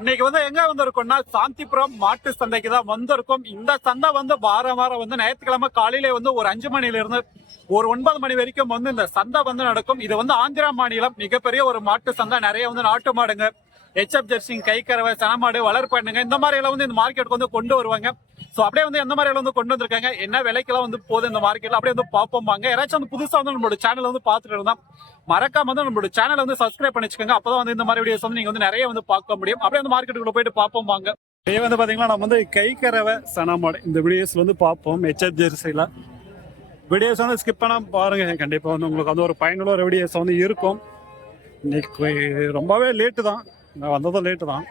இன்னைக்கு வந்து எங்க வந்திருக்கோம்னா சாந்திபுரம் மாட்டு சந்தைக்கு தான் வந்திருக்கோம். இந்த சந்தை வந்து வாரம் வாரம் வந்து ஞாயிற்றுக்கிழமை காலையில வந்து ஒரு அஞ்சு மணில இருந்து ஒரு ஒன்பது மணி வரைக்கும் வந்து இந்த சந்தை வந்து நடக்கும். இது வந்து ஆந்திரா மாநிலம் மிகப்பெரிய ஒரு மாட்டு சந்தை. நிறைய வந்து நாட்டு மாடுங்க ஹெச்எப் ஜெர்சிங் கைக்கறவை சனமாடு வளர்ப்பண்ணுங்க இந்த மாதிரி எல்லாம் வந்து இந்த மார்க்கெட்டுக்கு வந்து கொண்டு வருவாங்க. ஸோ அப்படியே வந்து எந்த மாதிரி எல்லாம் வந்து கொண்டு வந்திருக்காங்க? என்ன விலைக்கெல்லாம் வந்து போகுது இந்த மார்க்கெட்ல அப்படியே வந்து பார்ப்போம் வாங்க. யாராச்சும் வந்து புதுசாக வந்து நம்மளோட சேனல் வந்து பார்த்துட்டு இருந்தால் மறக்காம வந்து நம்மளோட சேனல் வந்து சப்ஸ்கிரைப் பண்ணிச்சுக்கோங்க. அப்போ அப்பதான் வந்து இந்த மாதிரி வீடியோஸ் வந்து நீங்க வந்து நிறைய வந்து பார்க்க முடியும். அப்படியே வந்து மார்க்கெட்டுக்குள்ள போயிட்டு பார்ப்போம் வாங்க. இதே வந்து பார்த்தீங்கன்னா நம்ம வந்து கைக்கறவை சனமாடு இந்த வீடியோஸ் வந்து பார்ப்போம். எச்எஃப் ஜெர்சில வீடியோஸ் வந்து ஸ்கிப் பண்ணாம பாருங்க. கண்டிப்பா வந்து உங்களுக்கு வந்து ஒரு பயனுள்ள ஒரு வீடியோஸ் வந்து இருக்கும். இன்னைக்கு ரொம்பவே லேட்டு தான். நான் வந்ததும் லேட்டு தான்.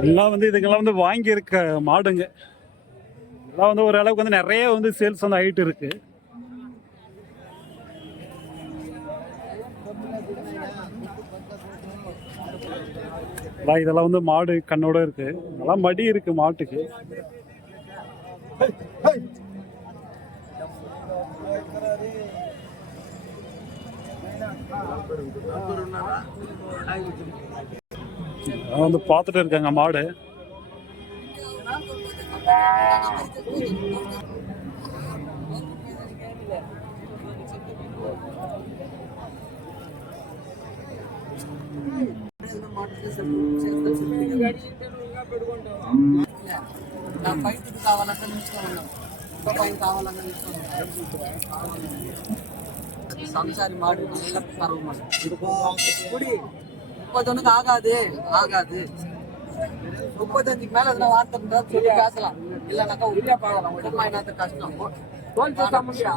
எல்லாம் வந்து இதுங்கெல்லாம் வந்து வாங்கியிருக்க மாடுங்க. எல்லாம் வந்து ஓரளவுக்கு வந்து நிறைய வந்து சேல்ஸ் வந்து ஆகிட்டு இருக்கு. இதெல்லாம் வந்து மாடு கண்ணோட இருக்கு. நல்லா மடி இருக்கு மாட்டுக்கு. அதான் வந்து பார்த்துட்டு இருக்காங்க மாடு పైకి కావాలంటే నిలుచుకోవాలి ఇంకో పైన కావాలంటే నిలుచుకోవాలి సంసారి మాడి మళ్ళీ పర్వమాట முப்பத்தொன்னுக்கு ஆகாது. ஆகாது. முப்பத்தஞ்சுக்கு மேல அதுல வார்த்தை சொல்லி பேசலாம். இல்லைனாக்கா பார்க்கலாம் உடம்பு என்னத்த கஷ்டம்.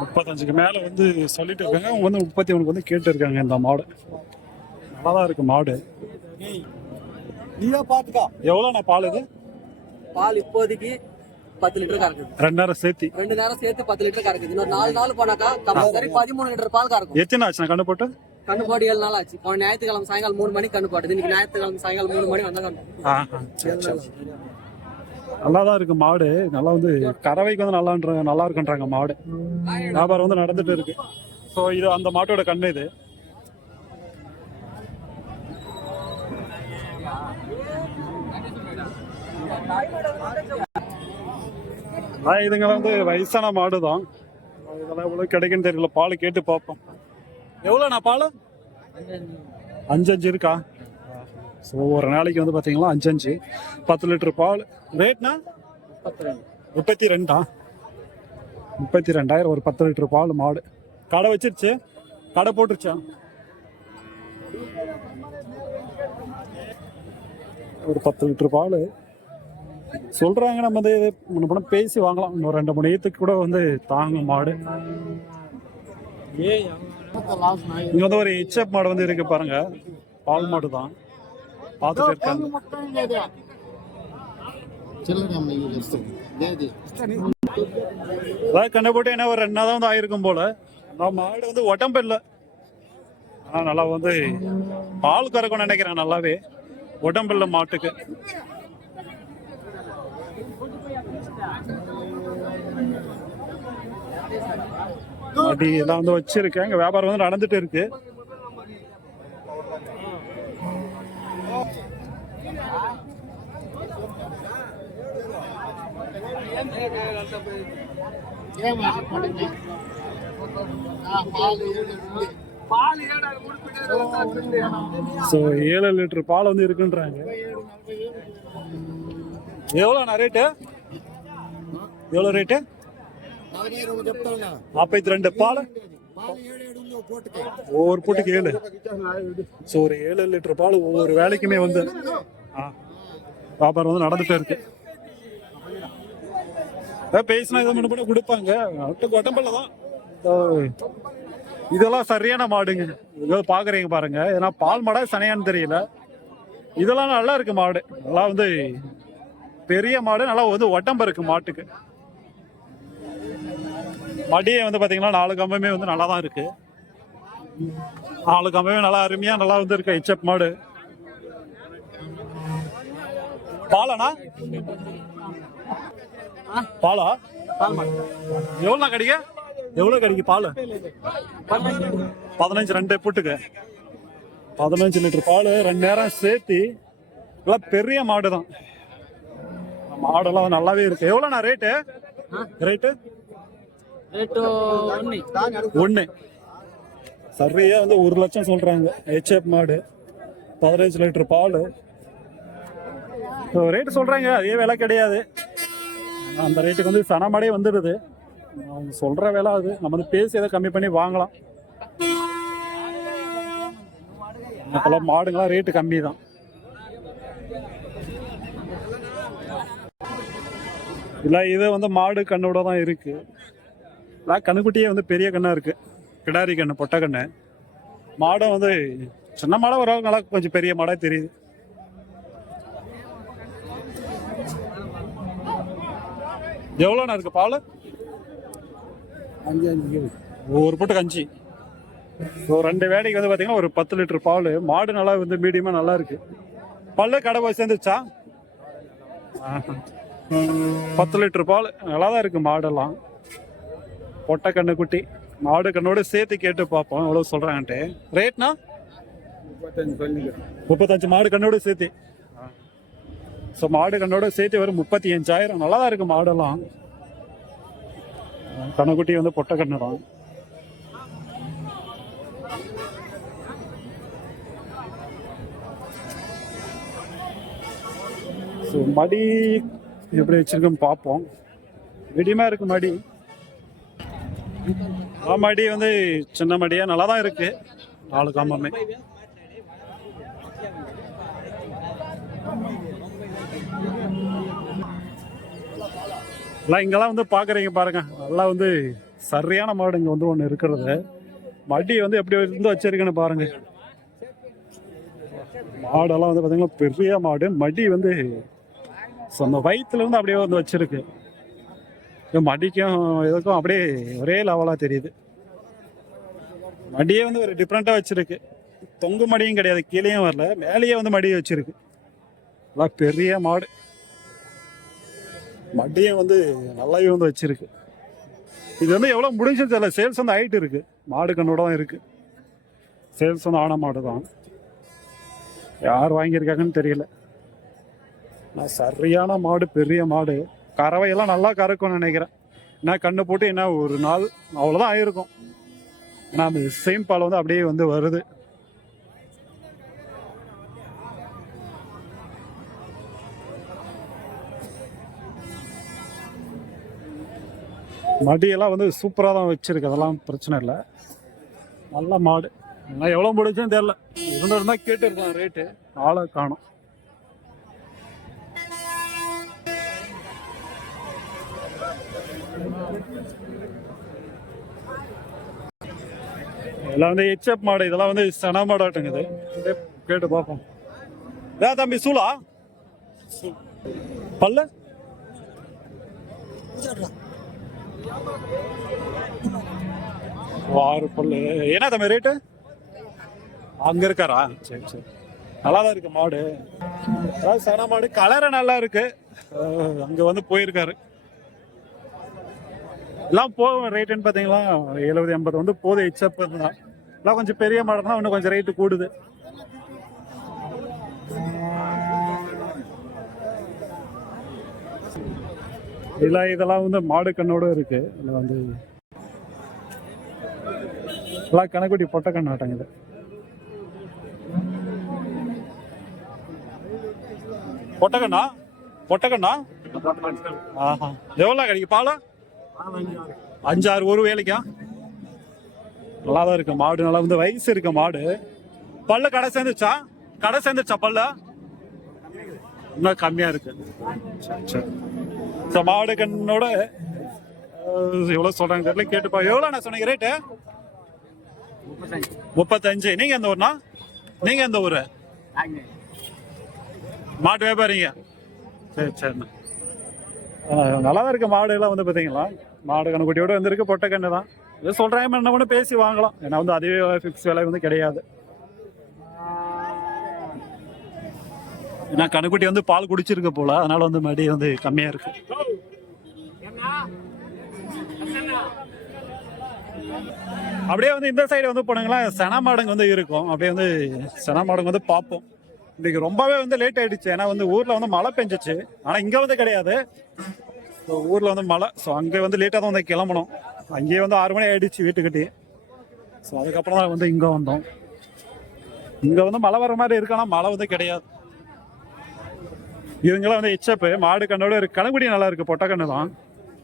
முப்பத்தஞ்சுக்கு மேல வந்து சொல்லிட்டு இருக்காங்க. அவங்க வந்து முப்பத்தி ஒனுக்கு வந்து கேட்டு இருக்காங்க இந்த மாடு. நல்லா இருக்கு மாடு. நீயா பாத்துக்கா? எவ்வளோ நான் பால் இது? பால் இப்போதைக்கு பத்து லிட்டர் கறக்குது. ரெண்டாயிரம் சேர்த்தி. ரெண்டு நேரம் சேர்த்து பத்து லிட்டர் கறக்குது. இன்னொரு நாலு நாள் போனாக்கா கம்பல்சரி பதிமூணு லிட்டர் பால் கறக்கும். எத்தனை ஆச்சு நான் கண்டு போட்டு கண்ணு ஏழு நாள் ஆச்சு. போன ஞாயிற்றுக்கிழமை சாயங்காலம் மூணு மணிக்கு கண்ணு இன்னைக்கு ஞாயிற்றுக்கிழமை சாயங்காலம் மூணு மணி வந்தா கண்ணு நல்லா தான் இருக்கு மாடு. நல்லா வந்து கறவைக்கு வந்து நல்லான்றாங்க நல்லா இருக்குன்றாங்க மாடு. வியாபாரம் வந்து நடந்துட்டு இருக்கு. ஸோ இது அந்த மாட்டோட கண்ணு இது. அதான் வந்து வயசான மாடு தான் இதெல்லாம் எவ்வளோ கிடைக்குன்னு தெரியல. பால் கேட்டு பார்ப்போம். எவ்வளோண்ணா பால்? அஞ்சு அஞ்சு இருக்கா? ஸோ ஒரு நாளைக்கு வந்து பார்த்தீங்கன்னா அஞ்சு அஞ்சு பத்து லிட்டர் பால். ரேட்னா? முப்பத்தி ரெண்டா? முப்பத்தி ரெண்டாயிரம் ஒரு பத்து லிட்டர் பால் மாடு. கடை வச்சிருச்சு? கடை போட்டுருச்சா? ஒரு பத்து லிட்டர் பால். சொல்கிறாங்க நம்ம வந்து முன்ன பணம் பேசி வாங்கலாம். இன்னும் ரெண்டு மணி நேரத்துக்கு கூட வந்து தாங்கும் மாடு. இங்க வந்து ஒரு ஹெச்எப் மாடு வந்து இருக்கு பாருங்க. பால் மாடு தான். பார்த்துட்டு இருக்காங்க அதாவது கண்ணை போட்டு என்ன ஒரு ரெண்டு தான் வந்து ஆயிருக்கும் போல. நம்ம மாடு வந்து உடம்பு இல்லை. ஆனா நல்லா வந்து பால் கறக்கும்னு நினைக்கிறேன் நல்லாவே. உடம்பு இல்லை மாட்டுக்கு. அப்படி எல்லாம் வந்து வச்சிருக்கேன் இங்கே வியாபாரம் வந்து நடந்துட்டு இருக்கு. ஸோ ஏழு லிட்டர் பால் வந்து இருக்குன்றாங்க. எவ்வளோண்ணா ரேட்டு எவ்வளோ ரேட்டு நாற்பத்தி ரெண்டு பால். ஒவ்வொரு பூட்டுக்கு ஏழு. ஸோ ஒரு ஏழு லிட்டர் பால் ஒவ்வொரு வேலைக்குமே வந்து வியாபாரம் வந்து நடந்துட்டே இருக்கு. பேசினா இதை மட்டும் பண்ணி கொடுப்பாங்க. உடம்புல தான். இதெல்லாம் சரியான மாடுங்க. ஏதாவது பாக்குறீங்க பாருங்க. ஏன்னா பால் மாடா சனையான்னு தெரியல. இதெல்லாம் நல்லா இருக்கு மாடு. நல்லா வந்து பெரிய மாடு நல்லா வந்து உடம்பு இருக்கு மாட்டுக்கு. மடியை வந்து பார்த்தீங்கன்னா நாலு கம்பமே வந்து நல்லா தான் இருக்குது நாலு கம்பமே நல்லா அருமையாக நல்லா வந்து இருக்கு ஹெச்எப் மாடு. பாலண்ணா? பாலா? எவ்வளோண்ணா கடிக்க எவ்வளோ கடிக்கு பால்? பதினஞ்சு ரெண்டு புட்டுக்கு. பதினஞ்சு லிட்டர் பால் ரெண்டு நேரம் சேர்த்து. நல்லா பெரிய மாடு தான் மாடெல்லாம் நல்லாவே இருக்கு. எவ்வளோண்ணா ரேட்டு ரேட்டு ஒன்று சரியா வந்து ஒரு லட்சம் சொல்றாங்க. ஹெச்எப் மாடு பதினஞ்சு லிட்டர் பால். ரேட்டு சொல்றாங்க அதே விலை கிடையாது. அந்த ரேட்டுக்கு வந்து சன மாடே வந்துடுது. அவங்க சொல்ற விலை அது. நம்ம வந்து பேசி எதை கம்மி பண்ணி வாங்கலாம். இப்பெல்லாம் மாடுங்களாம் ரேட்டு கம்மி தான் இல்லை இது வந்து மாடு கண்ணோட தான் இருக்கு. இல்லை கண்ணுக்குட்டியே வந்து பெரிய கண்ணா இருக்கு. கிடாரி கண்ணு பொட்டை கண்ணு. மாடும் வந்து சின்ன மாடம் ஒரு நல்லா கொஞ்சம் பெரிய மாடா தெரியுது. எவ்வளோண்ணா இருக்கு பால்? அஞ்சு அஞ்சு ஒரு போட்டு கஞ்சி. ஒரு ரெண்டு வேலைக்கு வந்து பார்த்தீங்கன்னா ஒரு பத்து லிட்டர் பால். மாடு நல்லா வந்து மீடியமாக நல்லா இருக்கு. பல்லு கடை போய் சேர்ந்துச்சா. பத்து லிட்டர் பால். நல்லா தான் இருக்கு மாடெல்லாம். பொட்டை கண்ணு குட்டி மாடு கண்ணோட சேர்த்து கேட்டு பார்ப்போம். எவ்வளோ சொல்கிறாங்கன்ட்டு ரேட்னா முப்பத்தஞ்சு முப்பத்தஞ்சு மாடு கண்ணோட சேர்த்து. ஸோ மாடு கண்ணோட சேர்த்து வரும் முப்பத்தி அஞ்சாயிரம் நல்லா தான் இருக்குது மாடெல்லாம் கண்ணுக்குட்டி வந்து பொட்டை கண்ணு தான். ஸோ மடி எப்படி வச்சிருக்கோம் பார்ப்போம். வெடிமா இருக்கு மடி. ஆ மடி வந்து சின்ன மடியாக நல்லா தான் இருக்கு. நாலு காம்பமே எல்லாம் இங்கெல்லாம் வந்து பார்க்குறீங்க பாருங்க. நல்லா வந்து சரியான மாடு இங்கே வந்து ஒன்று இருக்கிறது. மடி வந்து எப்படி இருந்து வச்சிருக்குன்னு பாருங்க. மாடெல்லாம் வந்து பார்த்தீங்கன்னா பெரிய மாடு. மடி வந்து சொந்த அந்த வயிற்றுல இருந்து அப்படியே வந்து வச்சிருக்கு. மடிக்கும் இதுக்கும் அப்படியே ஒரே லெவலாக தெரியுது. மடியே வந்து ஒரு டிஃப்ரெண்ட்டாக வச்சுருக்கு. தொங்கு மடியும் கிடையாது கீழேயும் வரல. மேலேயே வந்து மடியை வச்சுருக்கு. நல்லா பெரிய மாடு. மடியும் வந்து நல்லாவே வந்து வச்சுருக்கு. இது வந்து எவ்வளோ முடிஞ்சது தெரியல. சேல்ஸ் வந்து ஆகிட்டு இருக்குது மாடு கண்ணோட தான் இருக்குது சேல்ஸ் வந்து ஆன மாடு தான். யார் வாங்கியிருக்காங்கன்னு தெரியல. நான் சரியான மாடு பெரிய மாடு. கறவையெல்லாம் நல்லா கறக்கும்னு நினைக்கிறேன். நான் கண்ணு போட்டு என்ன ஒரு நாள் அவ்வளோதான் ஆயிருக்கும். ஆனால் அந்த சேம் பால் வந்து அப்படியே வந்து வருது. மடியெல்லாம் வந்து சூப்பராக தான் வச்சிருக்கு. அதெல்லாம் பிரச்சனை இல்லை. நல்ல மாடு. ஆனால் எவ்வளோ முடிச்சுன்னு தெரில இருந்தால் கேட்டுருக்கலாம் ரேட்டு ஆளை காணும். இதெல்லாம் வந்து ஹெச்எப் மாடு இதெல்லாம் வந்து சன மாடாட்டுங்குது கேட்டு பார்ப்போம். ஏ தம்பி சூலா? பல்லு? ஆறு பல்லு. என்ன தம்பி ரேட்டு அங்க இருக்காரா? சரி சரி. நல்லா தான் இருக்கு மாடு. அதாவது சன மாடு கலரை நல்லா இருக்கு. அங்க வந்து போயிருக்காரு. எல்லாம் போகும் ரேட்டுன்னு பார்த்தீங்களா எழுபது எண்பது வந்து போதும் ஹெச்அப் தான் எல்லாம் கொஞ்சம் பெரிய மாடு தான் இன்னும் கொஞ்சம் ரேட்டு கூடுது. இல்லை இதெல்லாம் வந்து மாடு கண்ணோட இருக்கு. இதில் வந்து எல்லாம் கணக்குட்டி பொட்டை கண்ணு ஆட்டங்குது பொட்டக்கண்ணா பொட்டக்கண்ணா ஆஹா. எவ்வளோ கிடைக்கும் பாலா? அஞ்சாறு ஒரு வேலைக்கா? நல்லா தான் இருக்கு மாடு நல்லா வந்து வயசு இருக்கு மாடு. பல்லு கடை சேர்ந்துச்சா கடை சேர்ந்துச்சா பல்ல? இன்னும் கம்மியா இருக்கு. சரி, மாடு கண்ணோட எவ்வளவு சொல்றாங்க தெரியல கேட்டுப்பா. எவ்வளோ நான் சொன்னீங்க ரேட்டு முப்பத்தஞ்சு. நீங்க எந்த ஊர்னா நீங்க எந்த ஊரு? மாட்டு வியாபாரிங்க. சரி சரிண்ணா. நல்லா தான் மாடுகள்லாம் வந்து பார்த்தீங்களா மாடு கண்ணுக்குட்டியோட வந்திருக்கு பொட்டை கண்ணு தான் இது சொல்கிறாங்க என்ன கூட பேசி வாங்கலாம். ஏன்னா வந்து அதே ஃபிக்ஸ் விலை வந்து கிடையாது. ஏன்னா கண்ணுக்குட்டி வந்து பால் குடிச்சிருக்க போல அதனால வந்து மடி வந்து கம்மியாக இருக்கு. அப்படியே வந்து இந்த சைடு வந்து போனாங்களா? சென மாடுங்க வந்து இருக்கும். அப்படியே வந்து சென மாடுங்க வந்து பார்ப்போம். இன்னைக்கு ரொம்பவே வந்து லேட் ஆயிடுச்சு. ஏன்னா வந்து ஊர்ல வந்து மழை பெஞ்சிச்சு. ஆனா இங்க வந்து கிடையாது. ஸோ ஊர்ல வந்து மழை. ஸோ அங்கே வந்து லேட்டாக தான் வந்து கிளம்பணும். அங்கேயே வந்து ஆறு மணி ஆயிடுச்சு வீட்டுக்கிட்டே. ஸோ அதுக்கப்புறம் தான் வந்து இங்கே வந்தோம். இங்கே வந்து மழை வர மாதிரி இருக்கு ஆனால் மழை வந்து கிடையாது. இவங்கெல்லாம் வந்து எச்சப்பு மாடு கண்ணோட இருக்கு. கணக்குடி நல்லா இருக்கு. பொட்டை கண்ணு தான்.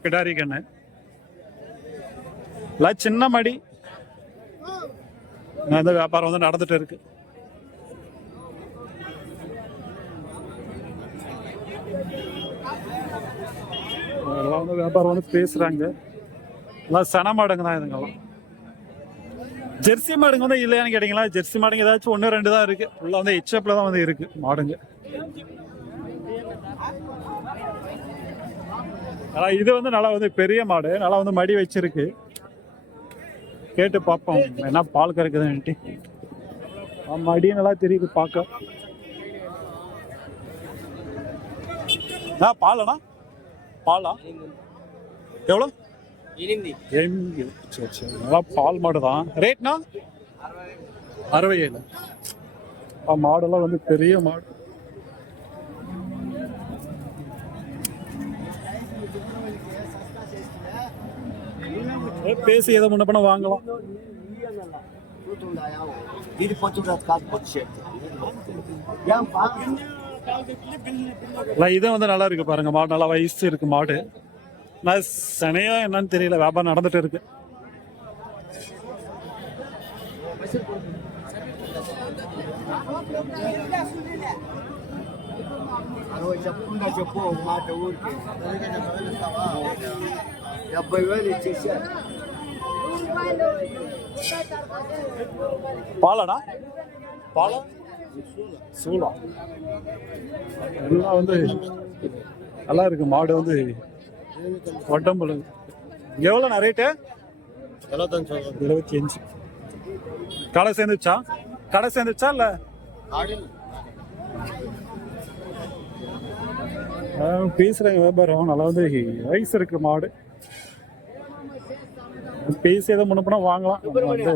கிடாரி கண்ணு. எல்லாம் சின்ன மடி. இந்த வியாபாரம் வந்து நடந்துட்டு இருக்கு. எல்லாம் வந்து வியாபாரம் வந்து பேசுறாங்க. எல்லாம் சன மாடுங்க தான் இதுங்கெல்லாம். ஜெர்சி மாடுங்க வந்து இல்லையான்னு கேட்டிங்களா? ஜெர்சி மாடுங்க ஏதாச்சும் ஒன்று ரெண்டு தான் இருக்கு. ஃபுல்லாக வந்து ஹெச்எப்ல தான் வந்து இருக்கு மாடுங்க. ஆனால் இது வந்து நல்லா வந்து பெரிய மாடு. நல்லா வந்து மடி வச்சிருக்கு. கேட்டு பார்ப்போம் என்ன பால் கறக்குதுன்ட்டு மடி நல்லா தெரியுது பார்க்க ஆ பாலண்ணா பாலா? எவ்வளோ? எனிమిది சரி சரி. நல்லா பால் மாடு தான் ரேட்னா அறுபை ஏழு. மாடெல்லாம் வந்து பெரிய மாடு. பேசி எதை முன்ன பண்ண வாங்கலாம். இது போச்சு காசு போச்சு சேர்த்து. ஏன் இல்லை இது வந்து நல்லா இருக்கு பாருங்க மாடு நல்லா வயசு இருக்கு மாடு நான் சனையா என்னன்னு தெரியல வியாபாரம் நடந்துட்டு இருக்கு అరవై చెప్పుకుంటా చెప్పు ఒక మాట ఊరికి డెబ్బై వేలు ఇచ్చేసారు பாலடா பாலா சூளா எல்லாம் வந்து நல்லா இருக்கு. மாடு வந்து உடம்புல எவ்வளோ ரேட்டு இருபத்தி அஞ்சு கடை சேர்ந்துச்சா? கடை சேர்ந்துச்சா இல்ல? ஆ, பேசுறாங்க வியாபாரம். நல்லா வந்து வயசு இருக்கு மாடு. ஸ்பேஸ் ஏதோ முன்ன பண்ணால் வாங்கலாம் வந்து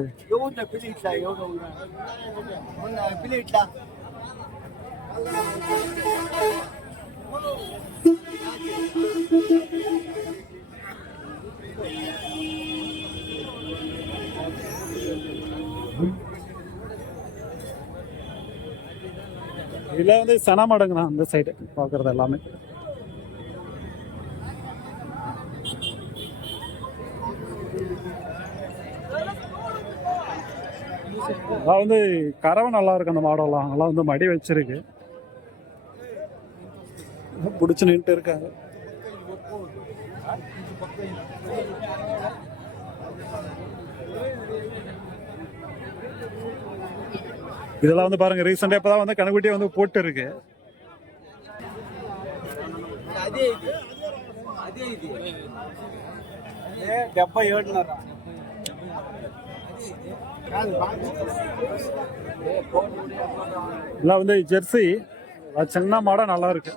இதில் வந்து சனமடங்குனா மடங்குண்ணா அந்த சைடு பார்க்குறது எல்லாமே. அதான் வந்து கறவை நல்லா இருக்கு அந்த மாடெல்லாம் நல்லா வந்து மடி வச்சிருக்கு பிடிச்சு நின்றுட்டு இருக்காங்க இதெல்லாம் வந்து பாருங்க ரீசெண்டா இப்பதான் வந்து கணக்குட்டி வந்து போட்டு இருக்கு అదే ఇది అదే ఇది డెబ్బై ఏడున్నర இதெல்லாம் வந்து ஜெர்சி. அது சின்ன மாடா நல்லா இருக்கு.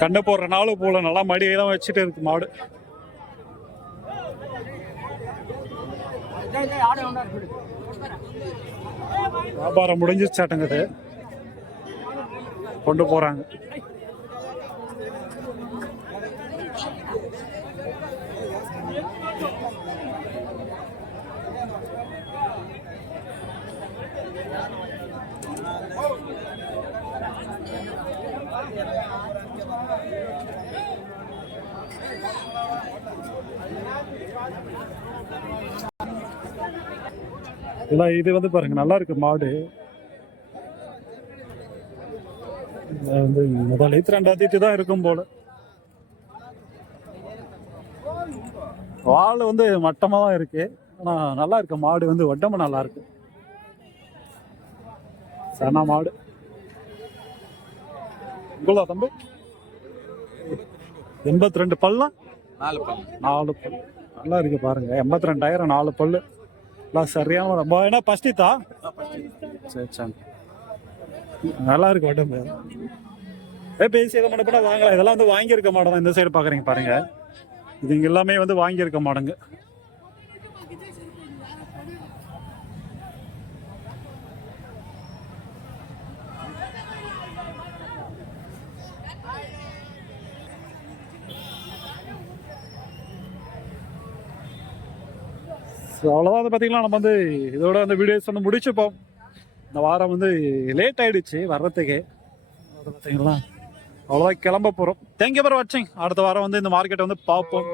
கண்ட போடுற நாளும் போல நல்லா மடியெல்லாம் வச்சுட்டு இருக்கு மாடு. வியாபாரம் முடிஞ்சிச்சாட்டங்குது கொண்டு போறாங்க. இல்ல இது வந்து பாருங்க நல்லா இருக்கு மாடு. வந்து முதல் ஈத்து ரெண்டாவது ஈத்து தான் இருக்கும் போல. வால் வந்து மட்டமா தான் இருக்கு. ஆனா நல்லா இருக்கு மாடு வந்து உடம்பு நல்லா இருக்கு. சன மாடு. உங்களா தம்பி? எண்பத்தி ரெண்டு பல்லாம் நாலு பல்லு. நாலு பல் நல்லா இருக்கு பாருங்க எண்பத்தி ரெண்டாயிரம் நாலு பல்லு. நான் சரியான ரொம்ப என்ன பஸ்டித்தா சரி சாமி நல்லா இருக்கு உடம்பு ஏ பேசி எதை மட்டும் கூட வாங்கலாம். இதெல்லாம் வந்து வாங்கியிருக்க மாட்டோம். இந்த சைடு பார்க்குறீங்க பாருங்க. இது எல்லாமே வந்து வாங்கியிருக்க மாட்டோங்க. ஸோ அவ்வளோதான் வந்து பார்த்திங்கன்னா நம்ம வந்து இதோட அந்த வீடியோஸ் வந்து முடிச்சுப்போம். இந்த வாரம் வந்து லேட் ஆகிடுச்சு வர்றதுக்கு. பார்த்தீங்களா அவ்வளோதான் கிளம்ப போகிறோம் தேங்க்யூ ஃபார் வாட்சிங் அடுத்த வாரம் வந்து இந்த மார்க்கெட்டை வந்து பார்ப்போம்.